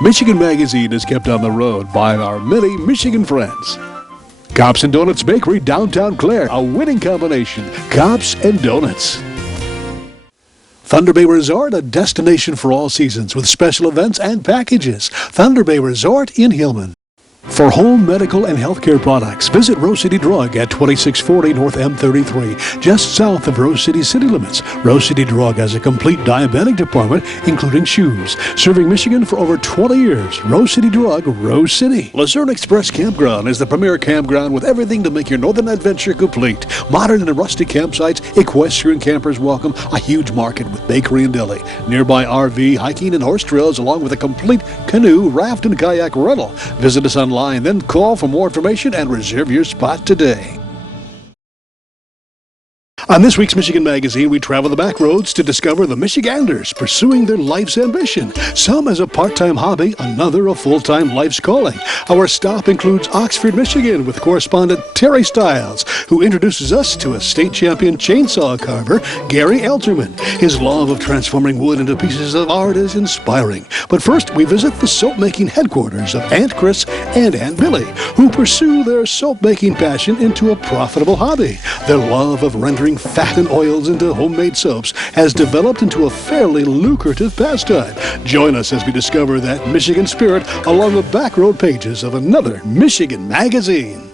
Michigan Magazine is kept on the road by our many Michigan friends. Cops and Donuts Bakery, downtown Clare, a winning combination. Cops and Donuts. Thunder Bay Resort, a destination for all seasons with special events and packages. Thunder Bay Resort in Hillman. For home, medical, and healthcare products, visit Rose City Drug at 2640 North M33, just south of Rose City city limits. Rose City Drug has a complete diabetic department, including shoes. Serving Michigan for over 20 years. Rose City Drug, Rose City. Luzerne Express Campground is the premier campground with everything to make your northern adventure complete. Modern and rustic campsites, equestrian campers welcome, a huge market with bakery and deli. Nearby RV, hiking, and horse trails, along with a complete canoe, raft, and kayak rental. Visit us online. Then call for more information and reserve your spot today. On this week's Michigan Magazine, we travel the back roads to discover the Michiganders pursuing their life's ambition. Some as a part-time hobby, another a full-time life's calling. Our stop includes Oxford, Michigan, with correspondent Terry Stiles, who introduces us to a state champion chainsaw carver, Gary Elterman. His love of transforming wood into pieces of art is inspiring. But first, we visit the soap-making headquarters of Aunt Chris and Aunt Billie, who pursue their soap-making passion into a profitable hobby. Their love of rendering fat and oils into homemade soaps has developed into a fairly lucrative pastime. Join us as we discover that Michigan spirit along the backroad pages of another Michigan Magazine.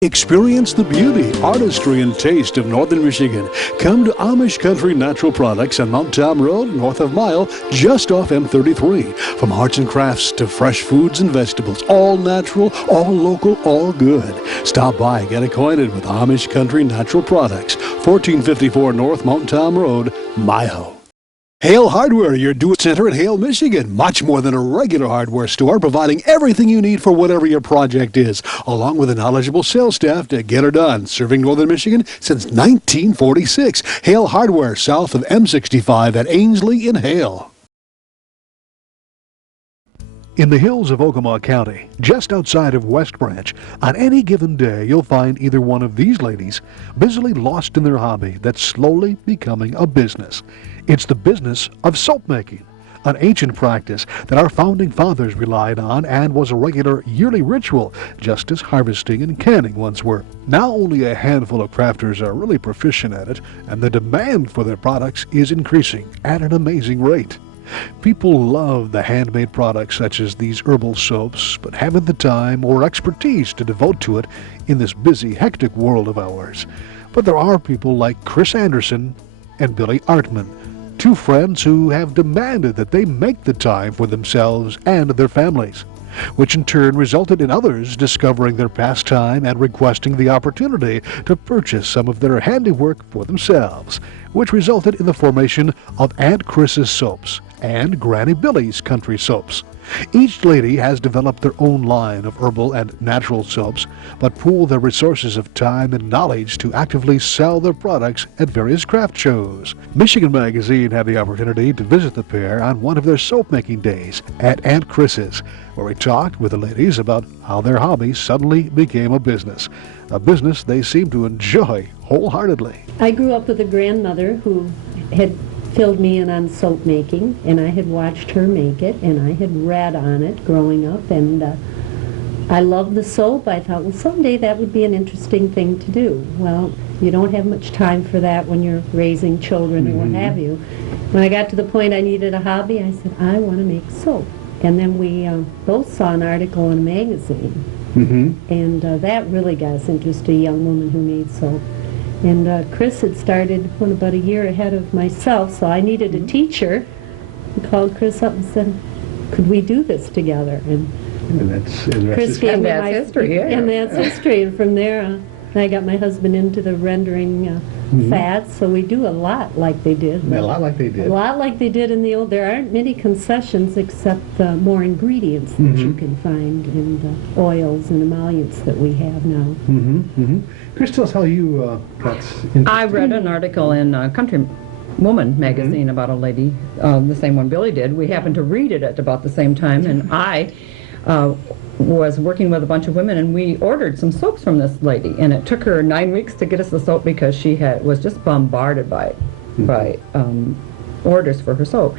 Experience the beauty, artistry, and taste of northern Michigan. Come to Amish Country Natural Products on Mount Tom Road, north of Mile, just off M33. From arts and crafts to fresh foods and vegetables, all natural, all local, all good. Stop by and get acquainted with Amish Country Natural Products, 1454 North Mount Tom Road, Mile. Hale Hardware, your do-it-center in Hale, Michigan. Much more than a regular hardware store, providing everything you need for whatever your project is, along with a knowledgeable sales staff to get her done. Serving northern Michigan since 1946. Hale Hardware, south of M65 at Ainsley in Hale. In the hills of Ogama County, just outside of West Branch, on any given day you'll find either one of these ladies busily lost in their hobby that's slowly becoming a business. It's the business of soap making, an ancient practice that our founding fathers relied on and was a regular yearly ritual, just as harvesting and canning once were. Now only a handful of crafters are really proficient at it, and the demand for their products is increasing at an amazing rate. People love the handmade products such as these herbal soaps, but haven't the time or expertise to devote to it in this busy, hectic world of ours. But there are people like Chris Anderson and Billie Artman, two friends who have demanded that they make the time for themselves and their families, which in turn resulted in others discovering their pastime and requesting the opportunity to purchase some of their handiwork for themselves, which resulted in the formation of Aunt Chris's Soaps and Granny Billie's Country Soaps. Each lady has developed their own line of herbal and natural soaps, but pool their resources of time and knowledge to actively sell their products at various craft shows. Michigan Magazine had the opportunity to visit the pair on one of their soap-making days at Aunt Chris's, where we talked with the ladies about how their hobby suddenly became a business they seem to enjoy wholeheartedly. I grew up with a grandmother who had filled me in on soap making, and I had watched her make it, and I had read on it growing up, and I loved the soap. I thought, well, someday that would be an interesting thing to do. Well, you don't have much time for that when you're raising children or what have you. When I got to the point I needed a hobby, I said, I want to make soap. And then we both saw an article in a magazine, and that really got us interested, a young woman who made soap. And Chris had started about a year ahead of myself, so I needed a teacher. I called Chris up and said, could we do this together? And that's Chris gave me history, yeah. And that's history. And from there, I got my husband into the rendering fats, so we do a lot like they did. A lot like they did. A lot like they did in the old. There aren't many concessions except more ingredients that you can find in the oils and emollients that we have now. Chris, tell us how you got interested. I read an article in Country Woman magazine about a lady, the same one Billy did. We happened to read it at about the same time, and I was working with a bunch of women, and we ordered some soaps from this lady, and it took her 9 weeks to get us the soap because she was just bombarded by orders for her soap.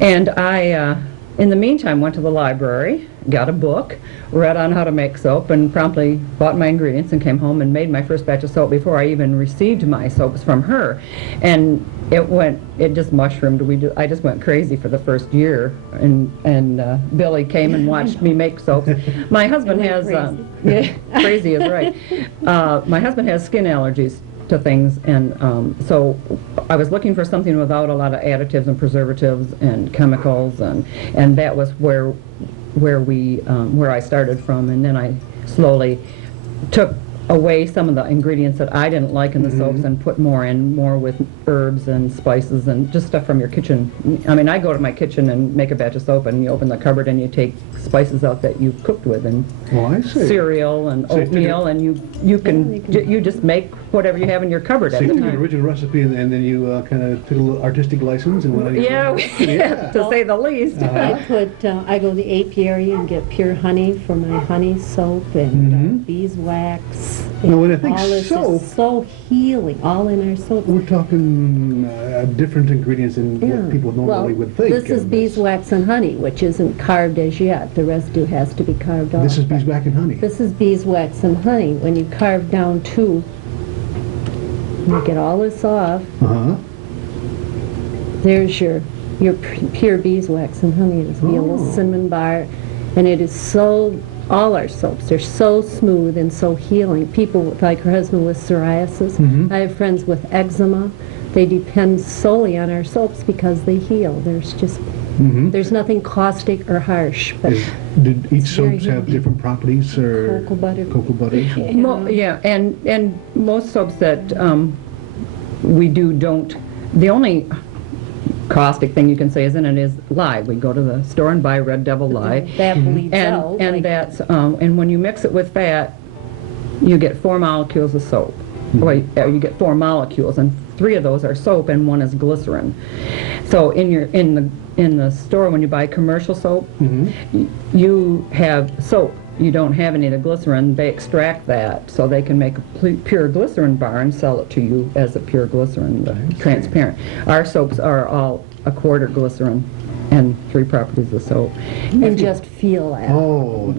And I, in the meantime, went to the library, got a book, read on how to make soap, and promptly bought my ingredients and came home and made my first batch of soap before I even received my soaps from her. And it just mushroomed. I just went crazy for the first year, and Billy came and watched me make soap. My husband has crazy is right. My husband has skin allergies to things, and so I was looking for something without a lot of additives and preservatives and chemicals, and that was where I started from, and then I slowly took away some of the ingredients that I didn't like in the soaps and put more with herbs and spices and just stuff from your kitchen. I mean, I go to my kitchen and make a batch of soap, and you open the cupboard and you take spices out that you've cooked with, and I see. cereal and So oatmeal, and you just make whatever you have in your cupboard So at you the took an time. original recipe and then you kind of took a little artistic license and went on your Yeah, to say the least. I go to the apiary and get pure honey for my honey soap and beeswax. Now, when I think all this soap, is so healing, all in our soap. we're talking different ingredients than what people normally would think. This is beeswax and honey, which isn't carved as yet. The residue has to be carved off. This is beeswax and honey. This is beeswax and honey. When you carve down two, you get all this off. There's your pure beeswax and honey. It'll be a little cinnamon bar, and it is so. All our soaps, they're so smooth and so healing. People like her husband with psoriasis. I have friends with eczema. They depend solely on our soaps because they heal. There's just there's nothing caustic or harsh. But Did each very soaps have different properties or cocoa butter. Cocoa butter? Yeah, and most soaps that we do don't. The only caustic thing you can say is in it is lye. We go to the store and buy Red Devil lye, That bleeds out. and that's and when you mix it with fat, you get 4 molecules of soap. Well, you get 4 molecules, and 3 of those are soap, and 1 is glycerin. So in the store when you buy commercial soap, you have soap. You don't have any of the glycerin. They extract that so they can make a pure glycerin bar and sell it to you as a pure glycerin, transparent. Our soaps are all a quarter glycerin and 3 properties of soap. And just feel that.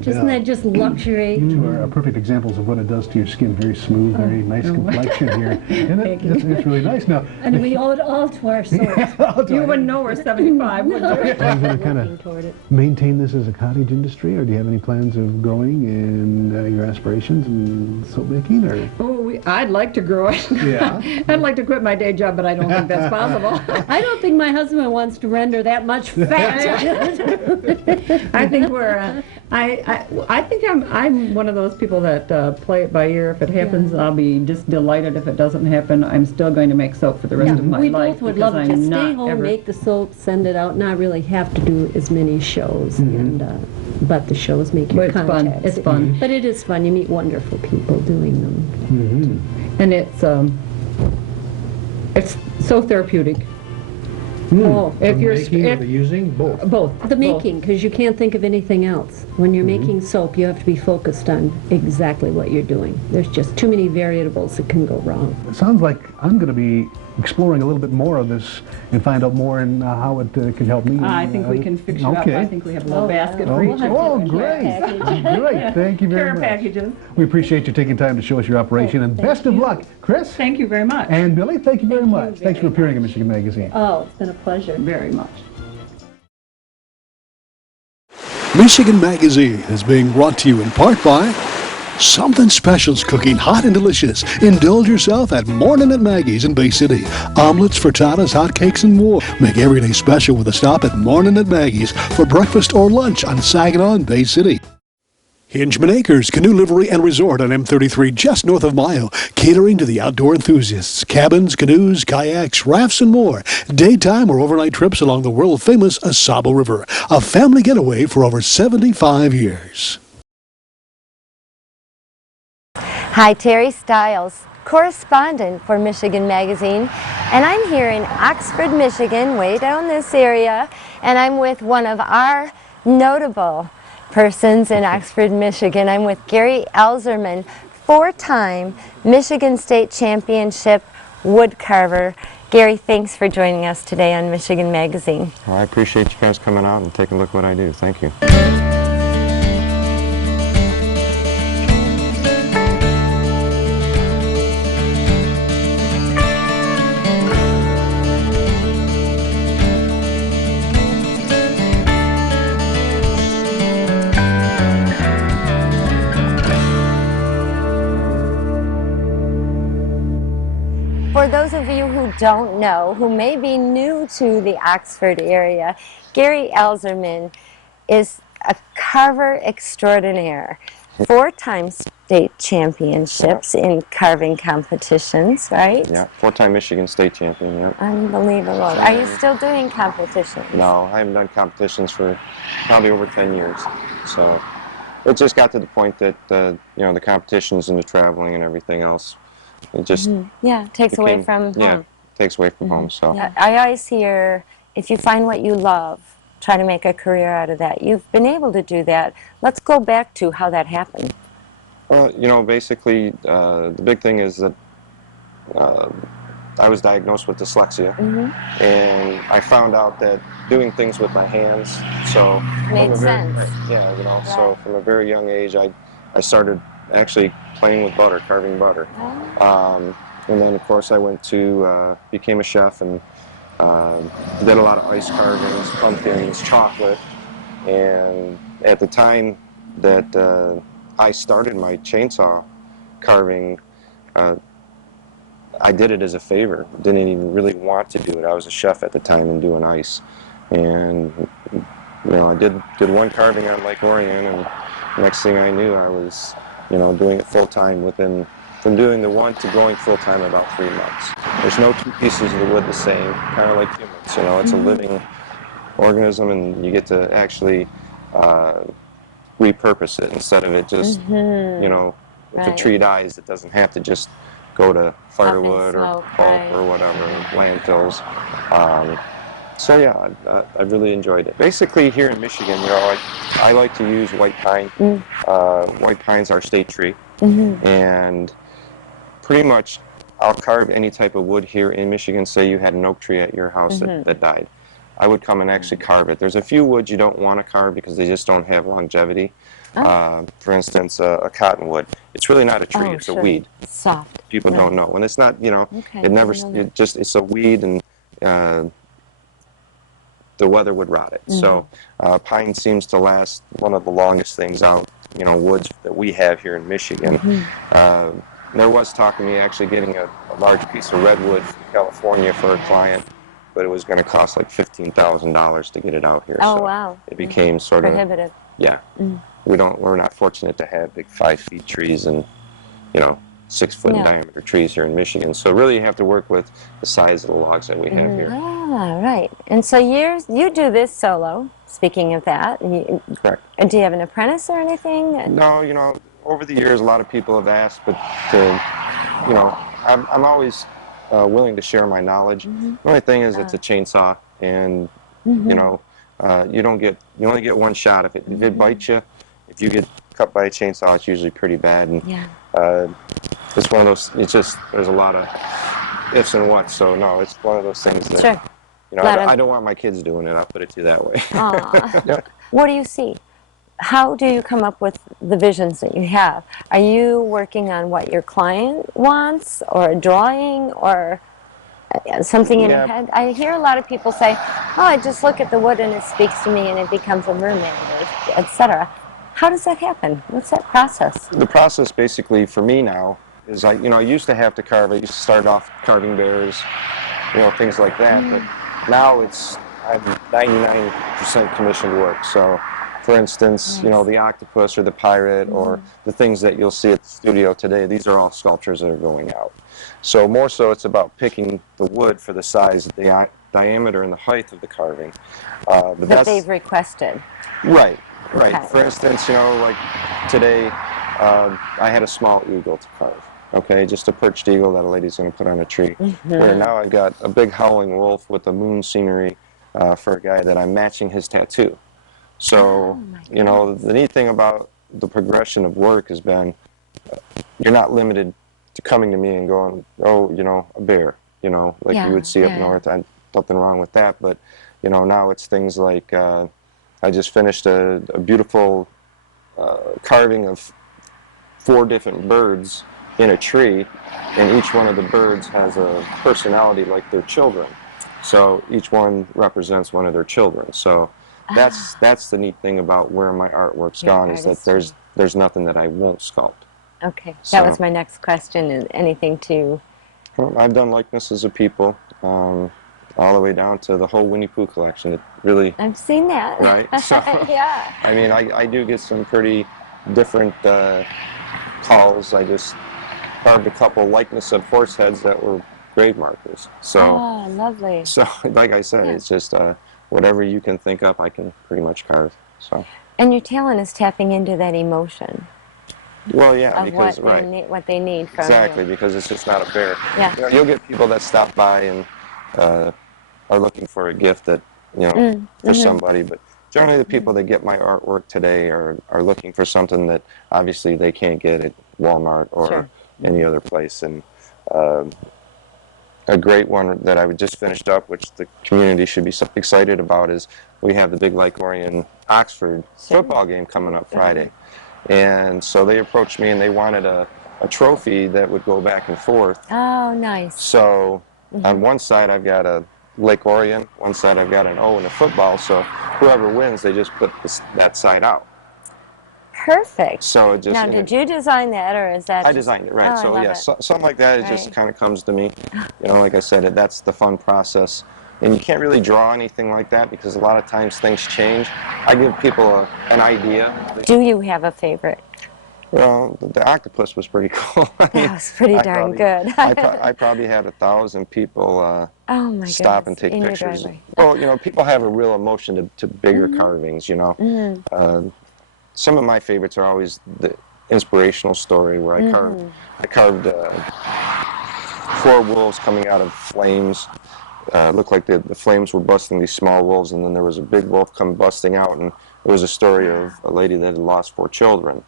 Isn't that just luxury? Two are perfect examples of what it does to your skin. Very smooth, very nice complexion here. Isn't it? It's really nice. Now, And we owe it all to our soaps. You wouldn't know we're 75, would you? are you going to kind Working of toward it. maintain this as a cottage industry, or do you have any plans of growing in your aspirations in soap making? Or I'd like to grow it. Yeah. I'd like to quit my day job, but I don't think that's possible. I don't think my husband wants to render that much fat. I think we're. I think I'm one of those people that play it by ear. If it happens, I'll be just delighted. If it doesn't happen, I'm still going to make soap for the rest of my We life. both would because love to I'm stay not home, ever- make the soap, send it out, not really have to do as many shows. But the shows make But your it's fun. contacts. It's fun. But it is fun. You meet wonderful people doing them. and it's so therapeutic. Oh, If the you're making or if, the using? Both. both the both. making, because you can't think of anything else. When you're making soap, you have to be focused on exactly what you're doing. There's just too many variables that can go wrong. It sounds like I'm going to be exploring a little bit more of this and find out more and how it can help me. I think we can fix you up. Okay. I think we have a little Oh, basket yeah. for each of you. Oh, and great. Great. Thank you very care much. packages. We appreciate you taking time to show us your operation, and best of luck. Chris Thank you very much. and Billy, thank you very Thank you much. Thanks for very appearing in Michigan Magazine. Oh, it's been a pleasure. Very much. Michigan Magazine is being brought to you in part by Something Special's cooking hot and delicious. Indulge yourself at Morning at Maggie's in Bay City. Omelets, frittatas, hotcakes, and more. Make every day special with a stop at Morning at Maggie's for breakfast or lunch on Saginaw in Bay City. Hingeman Acres Canoe Livery and Resort on M33 just north of Mayo, catering to the outdoor enthusiasts. Cabins, canoes, kayaks, rafts, and more. Daytime or overnight trips along the world-famous Asabo River. A family getaway for over 75 years. Hi, Terry Stiles, correspondent for Michigan Magazine, and I'm here in Oxford, Michigan, way down this area, and I'm with one of our notable persons in Oxford, Michigan. I'm with Gary Elzerman, four-time Michigan State Championship wood carver. Gary, thanks for joining us today on Michigan Magazine. Well, I appreciate you guys coming out and taking a look at what I do. Thank you. For those of you who don't know, who may be new to the Oxford area, Gary Elzerman is a carver extraordinaire. Four-time state championships in carving competitions, right? Yeah, four-time Michigan State champion, yeah. Unbelievable. Are you still doing competitions? No, I haven't done competitions for probably over 10 years. So it just got to the point that, you know, the competitions and the traveling and everything else, it just Yeah, takes away from home. Yeah, takes away from home, so. Yeah, I always hear, if you find what you love, try to make a career out of that. You've been able to do that. Let's go back to how that happened. Well, you know, basically, the big thing is that I was diagnosed with dyslexia, and I found out that doing things with my hands, so Made sense. Yeah, you know, so from a very young age, I started actually playing with butter, carving butter, and then of course I went to became a chef and did a lot of ice carvings, pumpkins, chocolate, and at the time that I started my chainsaw carving, I did it as a favor. Didn't even really want to do it. I was a chef at the time and doing ice, and you know, I did one carving on Lake Orion, and next thing I knew, I was, you know, doing it full time from doing the one to going full time in about 3 months. There's no two pieces of the wood the same, kind of like humans. You know, it's a living organism, and you get to actually repurpose it instead of it just, you know, if a tree dies, it doesn't have to just go to firewood or pulp or whatever, landfills. So yeah, I really enjoyed it. Basically here in Michigan, you know, I like to use white pine. White pine's our state tree, and pretty much I'll carve any type of wood here in Michigan. Say you had an oak tree at your house that died. I would come and actually carve it. There's a few woods you don't want to carve because they just don't have longevity. For instance, a cottonwood. It's really not a tree, it's a weed. It's soft. People don't know. And it's not, you know, it's a weed, and the weather would rot it. So pine seems to last one of the longest things out, you know, woods that we have here in Michigan. There was talk of me actually getting a large piece of redwood from California for a client, but it was going to cost like $15,000 to get it out here. Oh, so wow. it became sort of prohibitive. Yeah. We're not fortunate to have big 5-foot trees and, you know, 6-foot in diameter trees here in Michigan. So really you have to work with the size of the logs that we have here. Ah, right. And so you do this solo, speaking of that. Correct. And do you have an apprentice or anything? No, you know, over the years a lot of people have asked, but you know, I'm always willing to share my knowledge. The only thing is it's a chainsaw, and you know, you only get one shot. If it bites you, if you get cut by a chainsaw, it's usually pretty bad. And it's one of those. It's just there's a lot of ifs and whats. So no, it's one of those things that you know I don't want my kids doing it. I'll put it to you that way. What do you see? How do you come up with the visions that you have? Are you working on what your client wants, or a drawing, or something in your head? I hear a lot of people say, oh, I just look at the wood and it speaks to me and it becomes a mermaid, etc. How does that happen? What's that process? The process basically for me now is I used to have to carve. I used to start off carving bears, you know, things like that. But now I'm 99% commissioned work. So for instance, you know, the octopus or the pirate or the things that you'll see at the studio today, these are all sculptures that are going out. So more so it's about picking the wood for the size, the diameter and the height of the carving. That they've requested. Right, right. Okay. For instance, you know, like today I had a small eagle to carve. Okay, just a perched eagle that a lady's going to put on a tree. Where now I've got a big howling wolf with a moon scenery for a guy that I'm matching his tattoo. So, you know, the neat thing about the progression of work has been you're not limited to coming to me and going, oh, you know, a bear, you know, like you would see up north. Nothing wrong with that, but, you know, now it's things like I just finished a beautiful carving of 4 different birds in a tree, and each one of the birds has a personality like their children. So each one represents one of their children. So that's the neat thing about where my artwork's gone, is that there's nothing that I won't sculpt. Okay, that was my next question. Is anything to... Well, I've done likenesses of people, all the way down to the whole Winnie Pooh collection. It really... I've seen that. Right? So, yeah. I mean, I do get some pretty different calls. I just carved a couple likeness of horse heads that were grave markers. So, oh, lovely. So, like I said, it's just whatever you can think up, I can pretty much carve. So. And your talent is tapping into that emotion. Well, yeah, of because what they need from exactly, you. because it's just not a bear. Yeah. You know, you'll get people that stop by and are looking for a gift that, you know, for somebody, but generally the people that get my artwork today are looking for something that obviously they can't get at Walmart or any other place. And a great one that I just finished up, which the community should be so excited about, is we have the big Lycorian Oxford football game coming up Friday. And so they approached me and they wanted a trophy that would go back and forth. Oh, nice. So on one side I've got a Lake Orion, one side I've got an O and a football, so whoever wins, they just put that side out. Perfect. So it just, now, did you design that, or is that... I designed it, right. Oh, so yeah, something like that, it just kind of comes to me. You know, like I said, that's the fun process. And you can't really draw anything like that because a lot of times things change. I give people an idea. Do you have a favorite? Well, the octopus was pretty cool. That was pretty darn good. I probably had 1,000 people stop and take pictures. Well, you know, people have a real emotion to bigger carvings, you know. Some of my favorites are always the inspirational story where I carved 4 wolves coming out of flames. Looked like the flames were busting these small wolves, and then there was a big wolf come busting out, and it was a story of a lady that had lost 4 children.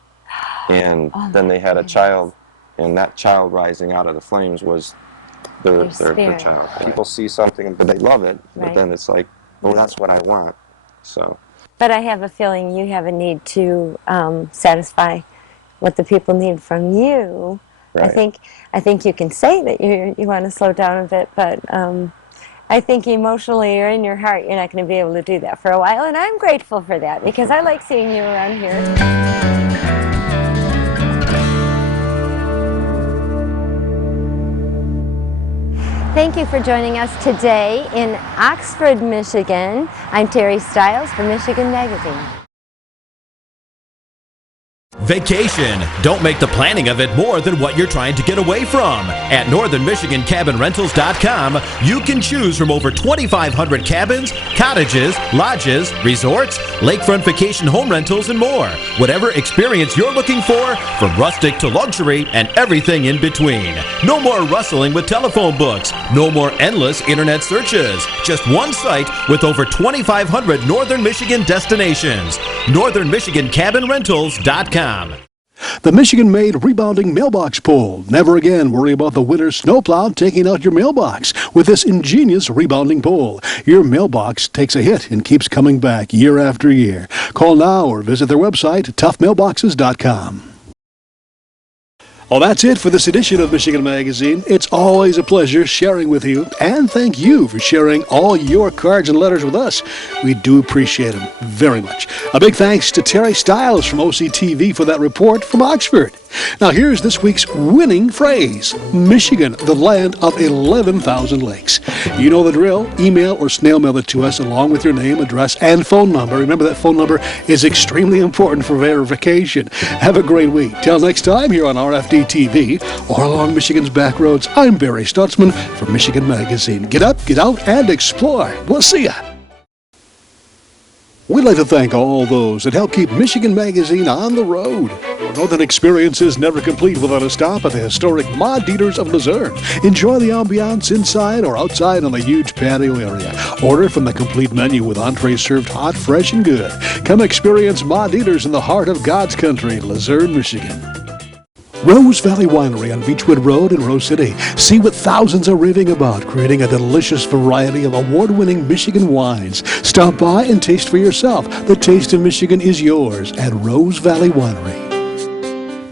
And then they had a child, and that child rising out of the flames was their child. People see something, but they love it, but then it's like, oh, that's what I want. So. But I have a feeling you have a need to satisfy what the people need from you. Right. I think you can say that you want to slow down a bit, but I think emotionally or in your heart you're not going to be able to do that for a while, and I'm grateful for that because I like seeing you around here. Thank you for joining us today in Oxford, Michigan. I'm Terry Stiles for Michigan Magazine. Vacation. Don't make the planning of it more than what you're trying to get away from. At northernmichigancabinrentals.com, you can choose from over 2,500 cabins, cottages, lodges, resorts, lakefront vacation home rentals, and more. Whatever experience you're looking for, from rustic to luxury and everything in between. No more rustling with telephone books. No more endless internet searches. Just one site with over 2,500 Northern Michigan destinations. northernmichigancabinrentals.com. The Michigan-made rebounding mailbox pull. Never again worry about the winter snowplow taking out your mailbox. With this ingenious rebounding pull, your mailbox takes a hit and keeps coming back year after year. Call now or visit their website, toughmailboxes.com. Well, that's it for this edition of Michigan Magazine. It's always a pleasure sharing with you, and thank you for sharing all your cards and letters with us. We do appreciate them very much. A big thanks to Terry Stiles from OCTV for that report from Oxford. Now, here's this week's winning phrase. Michigan, the land of 11,000 lakes. You know the drill. Email or snail mail it to us along with your name, address, and phone number. Remember, that phone number is extremely important for verification. Have a great week. Till next time here on RFD TV or along Michigan's back roads, I'm Barry Stutzman from Michigan Magazine. Get up, get out, and explore. We'll see ya. We'd like to thank all those that help keep Michigan Magazine on the road. Know that experience is never complete without a stop at the historic Ma Dieters of Luzerne. Enjoy the ambiance inside or outside on the huge patio area. Order from the complete menu with entrees served hot, fresh, and good. Come experience Ma Dieters in the heart of God's country, Luzerne, Michigan. Rose Valley Winery on Beechwood Road in Rose City. See what thousands are raving about, creating a delicious variety of award-winning Michigan wines. Stop by and taste for yourself. The taste of Michigan is yours at Rose Valley Winery.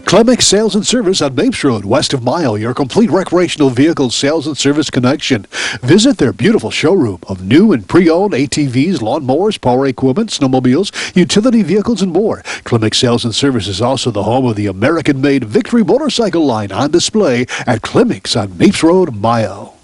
Clemix Sales and Service on Mapes Road, west of Mile, your complete recreational vehicle sales and service connection. Visit their beautiful showroom of new and pre-owned ATVs, lawnmowers, power equipment, snowmobiles, utility vehicles, and more. Clemix Sales and Service is also the home of the American-made Victory motorcycle line on display at Clemix on Mapes Road, Mile.